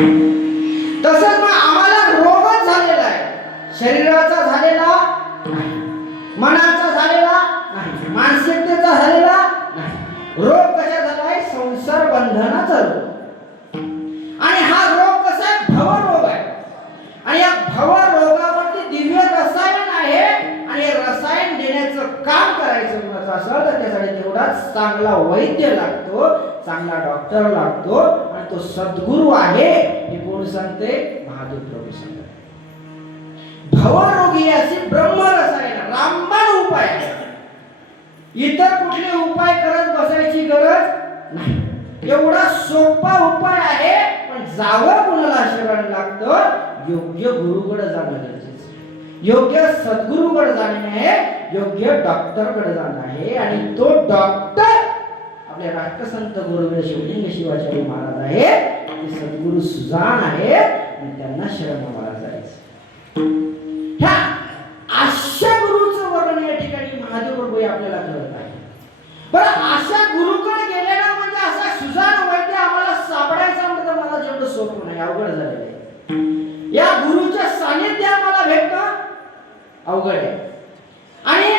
तसंच मग आम्हाला रोगच झालेला आहे, शरीराचा झालेला नाही, मनाचा झालेला नाही, मानसिकतेचा झालेला नाही. रोग कशा झालाय? संसार बंधनाचा रोग. आणि हा रोग कसा आहे? भवरोग आहे. आणि या भवरोगावरती दिव्य रसायन आहे, आणि हे रसायन देण्याचं काम करायचं म्हणायचं असेल तर त्यासाठी तेवढाच चांगला वैद्य लागतो, चांगला डॉक्टर लागतो, आणि तो सद्गुरू आहे. हे कोण सांगते? महादेव प्रभू सांगते. भवरोगी अशी ब्रह्मरसायन रामबाण उपाय आहे. इतर कुठले उपाय करत बसायची गरज नाही. एवढा सोपा उपाय आहे. पण जावं कोणाला शरण लागतं? योग्य गुरुकडे जाणं गरजेचं, योग्य सद्गुरूकडे जाणे आहे, योग्य डॉक्टरकडे जाणं आहे. आणि तो डॉक्टर आपले राष्ट्रसंत गुरुदेव शिवलिंग शिवाचार्य महाराज आहे. ते सद्गुरू सुजान आहे, आणि त्यांना शरण मला जायचं. ह्या अशा गुरुचं वर्णन या ठिकाणी महादेव प्रभू आपल्याला करत आहे. बरं, अशा गुरुकडे गेलेला म्हणजे असा सुजान वैद्य आम्हाला सापडायचा म्हणजे मला जेवढं सोपं नाही, अवघड झालेलं आहे. या गुरुच्या सानिध्य आम्हाला भेटणं अवघड आहे. आणि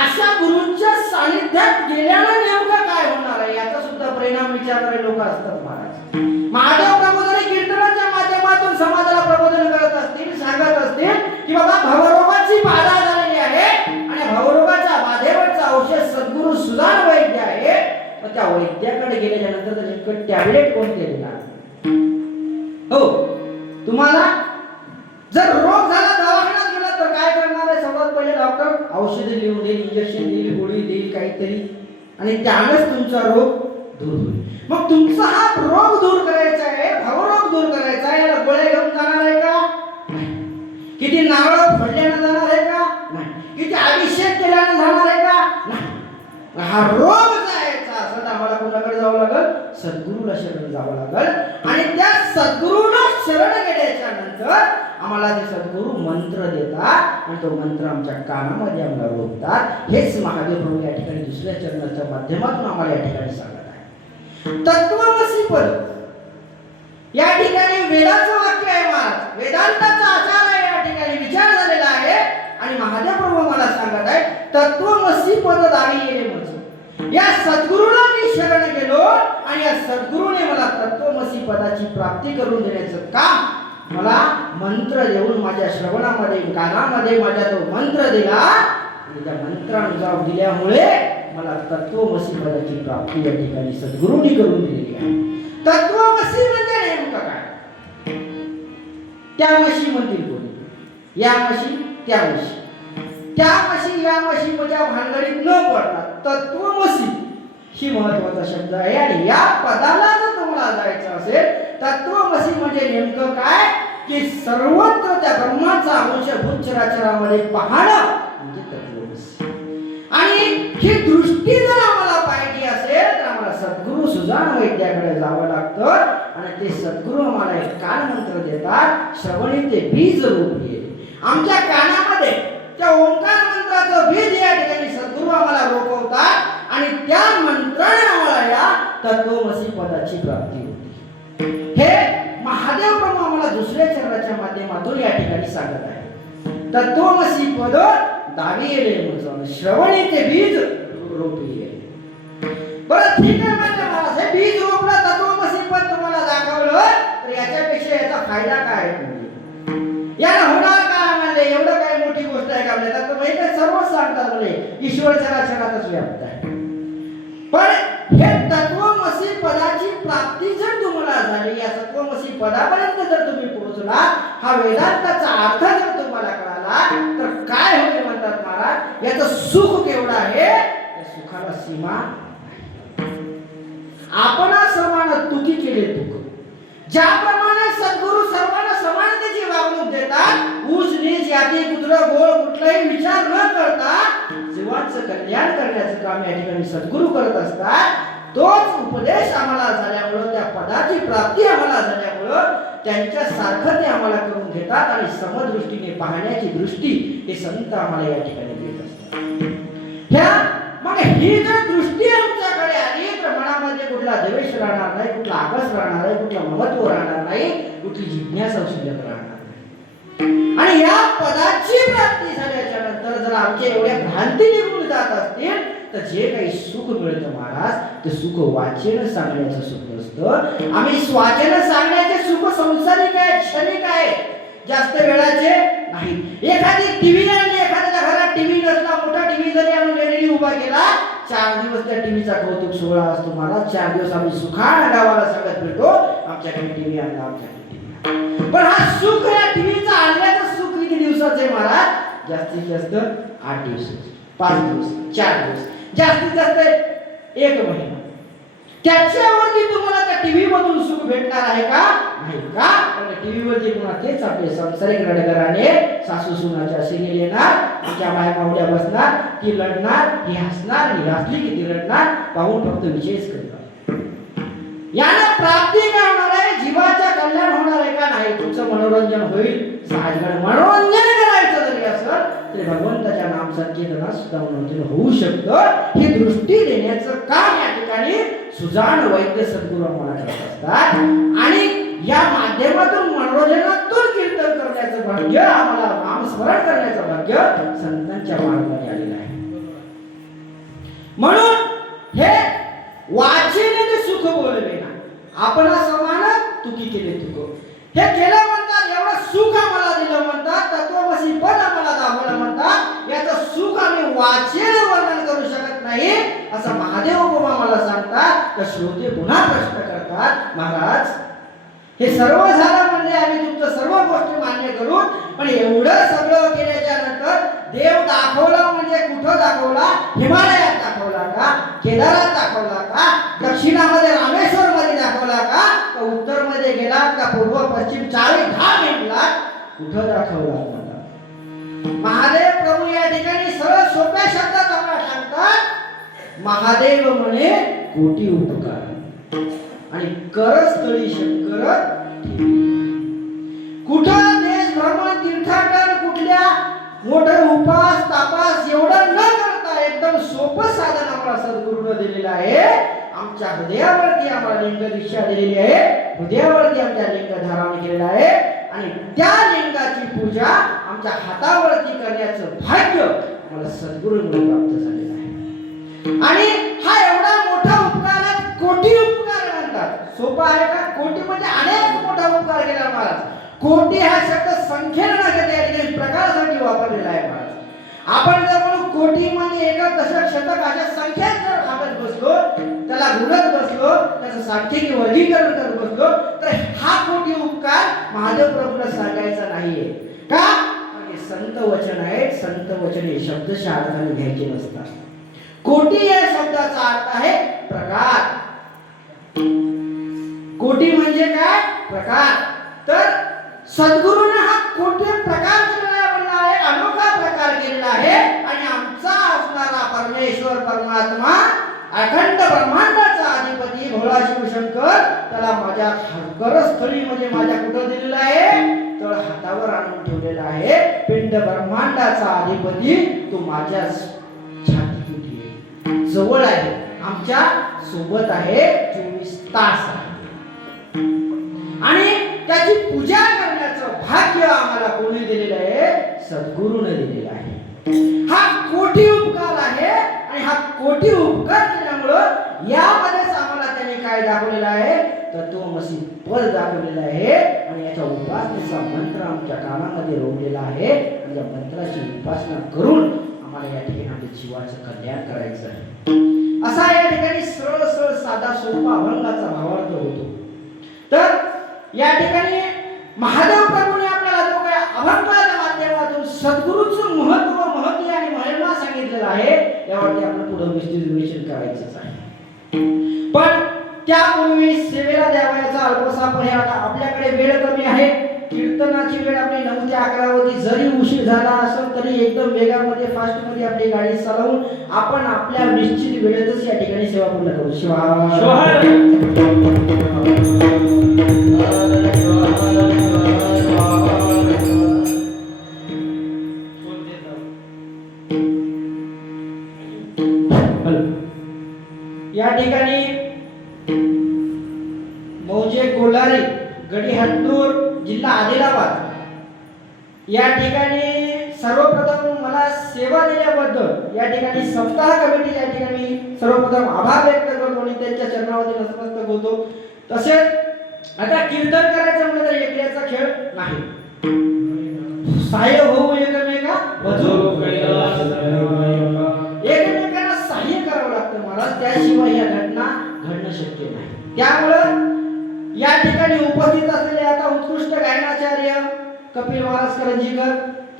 अशा गुरुच्या सानिध्यात गेल्यानं नेमकं काय होणार आहे याचा सुद्धा परिणाम विचारणारे लोक असतात महाराज. महादेव प्रभू जरी कीर्तनाच्या माध्यमातून समाजाला प्रबोधन करत असतील, सांगत असतील की बाबा भवरोगाची बाधा झालेली आहे, आणि भवरोगाच्या बाधेवरचा औषध सद्गुरू सुजान वैद्य आहे, मग त्या वैद्याकडे गेल्याच्या नंतर नेमकं टॅबलेट कोणते देणार? हो, तुम्हाला जर रोग झाला, दवाखान्यात गेला तर काय करणार आहे? सर्वात पहिले डॉक्टर औषधे लिहून देईल, इंजेक्शन देईल, गोळी देईल, काहीतरी, आणि त्यानंच तुमचा रोग दूर होईल. मग तुमचा हा रोग दूर करायचा आहे, भवरोग दूर करायचा आहे, याला गोळ्या घेऊन जाणार आहे का? किती नारळ फोडल्यानं जाणार आहे का? नाही. किती अभिषेक केल्यानं जाणार आहे का? नाही. हा रोग जायचा असं आम्हाला कोणाकडे जावं लागल? सद्गुरूला शरण जावं लागल. आणि त्या सद्गुरूला शरण गेल्याच्या नंतर आम्हाला ते सद्गुरू मंत्र देतात, आणि तो मंत्र आमच्या कानामध्ये आम्हाला रोखतात. हेच महादेव प्रभू या ठिकाणी दुसऱ्या चरणाच्या माध्यमातून आम्हाला या ठिकाणी सांगत आहे. तत्वमसी पद या ठिकाणी वेदाचं वाक्य आहे महाराज, वेदांताचा आचार आहे, या ठिकाणी विचार झालेला आहे. आणि महादेव प्रभू मला सांगत आहे तत्वमसी पद दावी येणे म्हणजे या सद्गुरूला मी शरण गेलो, आणि या सद्गुरूने मला तत्वमसी पदाची प्राप्ती करून देण्याचं काम मला मंत्र देऊन माझ्या श्रवणामध्ये, कानामध्ये माझ्या तो मंत्र दिला, आणि त्या मंत्रानुसार दिल्यामुळे मला तत्वमसी पदाची प्राप्ती या ठिकाणी सद्गुरूंनी करून दिलेली आहे. तत्वमसी म्हणजे नेमकं काय? त्या मशी म्हणतील कोणी, या मशी त्या मशी, त्या मशी या मशी माझ्या भानगडीत न पडता तत्वमसी ही महत्वाचा शब्द आहे. आणि या पदाला जर तुम्हाला जायचं असेल, तत्वमसी म्हणजे नेमकं काय? की सर्वत्र त्या ब्रह्माचा अंशभूत चराचरामध्ये पाहणं म्हणजे तत्वमसी. आणि ही दृष्टी जर आम्हाला पाहिजे असेल तर आम्हाला सद्गुरू सुजान वैद्याकडे जावं लागतं, आणि ते सद्गुरू आम्हाला एक कान मंत्र देतात, श्रवणी ते बीज रूपी. आमच्या कानामध्ये त्या ओंकार मंत्राचं बीज या ठिकाणी सद्गुरू आम्हाला रोखवतात, आणि त्या मंत्राने आम्हाला या तत्वमसी पदाची प्राप्ती होते. हे महादेव प्रभू आम्हाला दुसऱ्या चरणाच्या माध्यमातून या ठिकाणी सांगत आहे. तत्वमसी पद दावी येले म्हणजे श्रवणी ते बीज रोपी येले. बरं, ठीक आहे म्हणजे महाराज, हे बीज रोपलं, तत्वमसी पद तुम्हाला दाखवलं, तर याच्यापेक्षा याचा फायदा काय आहे? याला होणार काय म्हणले? एवढं काय मोठी गोष्ट आहे का? आपल्याला तर माहिती आहे, सर्वच सांगतात म्हणजे ईश्वर चराचरातच व्याप्त आहे. पण हे तत्वमसी पदाची प्राप्ती जर तुम्हाला झाली, या तत्वमसी पदापर्यंत जर तुम्ही पोहोचला, हा वेदांताचा अर्थ जर तुम्हाला कळाला, तर काय होते म्हणतात महाराज, याचं सुख केवढं आहे, या सुखाला सीमा आपण समान तुकी केले तुक. ज्याप्रमाणे सद्गुरू सर्वांना समानतेची वागणूक देतात, ऊच नीच यादी कुत्र गोळ कुठलाही विचार न करता जीवाचं कल्याण करण्याचं काम या ठिकाणी सद्गुरू करत असतात. तोच उपदेश आम्हाला झाल्यामुळं, त्या पदाची प्राप्ती आम्हाला झाल्यामुळं त्यांच्या सारखं ते आम्हाला करून घेतात, आणि समदृष्टीने पाहण्याची दृष्टी हे संत आम्हाला या ठिकाणी देत असतात. ह्या मग ही जर दृष्टी आमच्याकडे आली तर मनामध्ये कुठला द्वेष राहणार नाही, कुठला आकस राहणार नाही, कुठला महत्व राहणार नाही, कुठला जिज्ञासा शिल्लक राहणार नाही. आणि या पदाची प्राप्ती झाल्याच्या नंतर जर आमच्या एवढ्या भ्रांती निघून जात असतील तर जे काही सुख मिळतं महाराज ते सुख वाचन सांगण्याचं सुख नसतं. आम्ही वाचन सांगण्याचे सुख संसारिक आहे, क्षणिक आहे, जास्त वेळाचे नाही. एखादी टीव्ही आणली, एखाद्या घरात टीव्ही नसला, मोठा टीव्ही जरी आणून लेडीने उभा केला, 4 दिवस त्या टीव्हीचा कौतुक सोहळा असतो महाराज. 4 दिवस आम्ही सुखाने गावाला सांगत फिरतो आमच्याकडे टीव्ही आणला, आमच्याकडे टीव्ही. पण हा सुख या टीव्हीचा आणण्याचं सुख किती दिवसाचं आहे महाराज? जास्तीत जास्त 8 दिवस, 5 दिवस, 4 दिवस, जास्तीत जास्त 1 महिना. त्याच्यावरती तुम्हाला त्या टीव्ही मधून सुख भेटणार आहे का? नाही. का? कारण टीव्ही वरती पुन्हा तेच आपले संसारिक रणगाराने सासू सुनाच्या सिरियल येणार, तिच्या बाय मावड्या बसणार, ती लढणार, ही हसणार, ही हसली की ती रडणार, पाहून फक्त विजयच करणार. याला प्राप्ती काय होणार आहे? जीवाच्या कल्याण होणार आहे का? नाही. तुमचं मनोरंजन होईल, साहजिक मनोरंजन करायचं जरी असेल तरी भगवंताच्या नाम संकीर्तनात सुद्धा मनोरंजन होऊ शकतं. ही दृष्टी देण्याचं काम या ठिकाणी सुजाण वैद्य सद्गुरू आम्हाला करत असतात. आणि या माध्यमातून मनोरंजनातून कीर्तन करण्याचं भाग्य, आम्हाला नामस्मरण करण्याचं भाग्य संतांच्या मार्गाने आलेलं आहे. म्हणून हे वाचेने ते सुख बोलवे ना, आपण समान तुकी केले तुको. हे केलं म्हणतात, एवढं सुख आम्हाला दिलं म्हणतात, तत्वमसी पद आम्हाला दाखवलं म्हणतात. याचं सुख आम्ही वाचेने वर्णन करू शकत नाही असं महादेव बाबा मला सांगतात. तर श्रोते पुन्हा प्रश्न करतात, महाराज हे सर्व झालं म्हणजे आम्ही तुमचं सर्व गोष्टी मान्य करू, पण एवढं सगळं केल्याच्या नंतर देव दाखवला म्हणजे कुठं दाखवला? हिमालयात दाखवला का? केदारात दाखवला का? दक्षिणामध्ये रामेश्वर मध्ये दाखवला का? उत्तर मध्ये गेला का? पूर्व पश्चिम 4-10 मिनिटला कुठं दाखवला? महादेव प्रभू या ठिकाणी सरळ सोप्या शब्दात आम्हाला सांगतात, महादेव म्हणे कोटी उपकार आणि करस्थळी शंकर. कुठं देश भ्रमण तीर्थाटन, कुठल्या मोठं उपास तापास एवढं न करता एकदम सोपं साधन आम्हाला सद्गुरूने दिलेलं आहे. आमच्या हृदयावरती आम्हाला लिंग दीक्षा दिलेली आहे, हृदयावरती आमच्या लिंग धारण केलेलं आहे आणि त्या लिंगाची पूजा आमच्या हातावरती करण्याचं भाग्य आम्हाला सद्गुरूंनी प्राप्त झालेलं आहे. आणि हा एवढा मोठा उपकार आहे, कोटी उपकार म्हणतात. सोपा आहे का? कोटी म्हणजे अनेक मोठा उपकार केला महाराज. कोटी हा शब्द संख्येने न घेता या ठिकाणी प्रकारासाठी वापरलेला आहे महाराज. आपण जर म्हणू कोटी म्हणजे एकक दशक शतक अशा संख्या जर भागत बसलो, त्याला गुणत बसलो, त्याचं सांख्यिकी वर्गीकरण करत बसलो तर हा कोटी उपकार महादेव प्रभूला सांगायचा नाहीये. का? कारण हे संत वचन आहे. संत वचन हे शब्दशः अर्थाने घ्यायचे नसतात. कोटी या शब्दाचा अर्थ आहे प्रकार. कोटी म्हणजे काय? प्रकार. तर सद्गुरूने हा कोटी प्रकार केलेला आहे, अनोखा प्रकार केलेला आहे. आणि आमचा असणारा परमेश्वर परमात्मा अखंड ब्रह्मांडाचा अधिपती भोळा शिवशंकर त्याला माझ्या करस्थळी म्हणजे माझ्या कुठं दिलेला आहे? तळ हातावर आणून ठेवलेला आहे. पिंड ब्रह्मांडाचा अधिपती तो माझ्या छातीत आहे, जवळ आहे, आमच्या सोबत आहे, 24 तास आहे. आणि त्याची पूजा करण्याचं भाग्य आम्हाला कोणी दिलेलं आहे? सद्गुरूने दिलेलं आहे. हा कोटी उपकार आहे आणि हा कोटी उपकार केल्यामुळं यामध्येच आम्हाला त्यांनी काय दाखवलेलं आहे? तत्वमसी पद दाखवलेलं आहे आणि याच्या उपासनेचा मंत्र आमच्या कानामध्ये रोवलेला आहे. आणि या मंत्राची उपासना करून आम्हाला या ठिकाणी आपल्या जीवाचं कल्याण करायचं आहे. असा या ठिकाणी सरळ सरळ साधा सोपा अभंगाचा भावार्थ होतो. तर या ठिकाणी महादेव प्रभूने आपल्याला जो काही अभंगाच्या माध्यमातून सद्गुरूचं महत्व महत्व आणि महिमा सांगितलेलं आहे यावरती आपण पुढे विस्तृत विवेचन करायचंच आहे. पण त्यापूर्वी सेवेला द्यावयाचा अल्पसा पण हे आता आपल्याकडे वेळ कमी आहे. कीर्तनाची वेळ आपली 9 ते 11 होती. जरी उशीर झाला असेल तरी एकदम वेगामध्ये फास्ट मध्ये आपली गाडी चालवून आपण आपल्या निश्चित वेळेतच या ठिकाणी सेवा पूर्ण करू. या ठिकाणी मौजे कोलारी गडी हात इंदूर जिल्हा आदिलाबाद या ठिकाणी सर्वप्रथम मला सेवा दिल्याबद्दल या ठिकाणी सप्ताह कमिटी या ठिकाणी सर्वप्रथम आभार व्यक्त करतो आणि त्यांच्या चरणावरती नतमस्तक होतो. तसेच आता कीर्तन करायचं म्हणलं तर एकल्याचा खेळ नाही. सहाय्य होऊ एकमेका एकमेकांना सहाय्य करावं लागतं महाराज, त्याशिवाय या घटना घडणं शक्य नाही. त्यामुळं या ठिकाणी उपस्थित असलेले आता उत्कृष्ट गायनाचार्य कपिल महाराज करंजीकर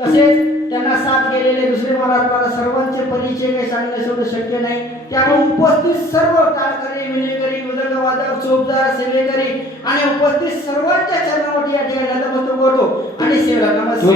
तसेच त्यांना साथ गेलेले दुसरे महाराज सर्वांचे परिचय काही सांगणे एवढं शक्य नाही. त्यामुळे उपस्थित सर्व टाळकरी विलेकरी मृदंगवादक चोपदार सेवेकरी आणि उपस्थित सर्वांच्या चरणावरती या ठिकाणी नतमस्तक होतो आणि सेवेला नमस्कार.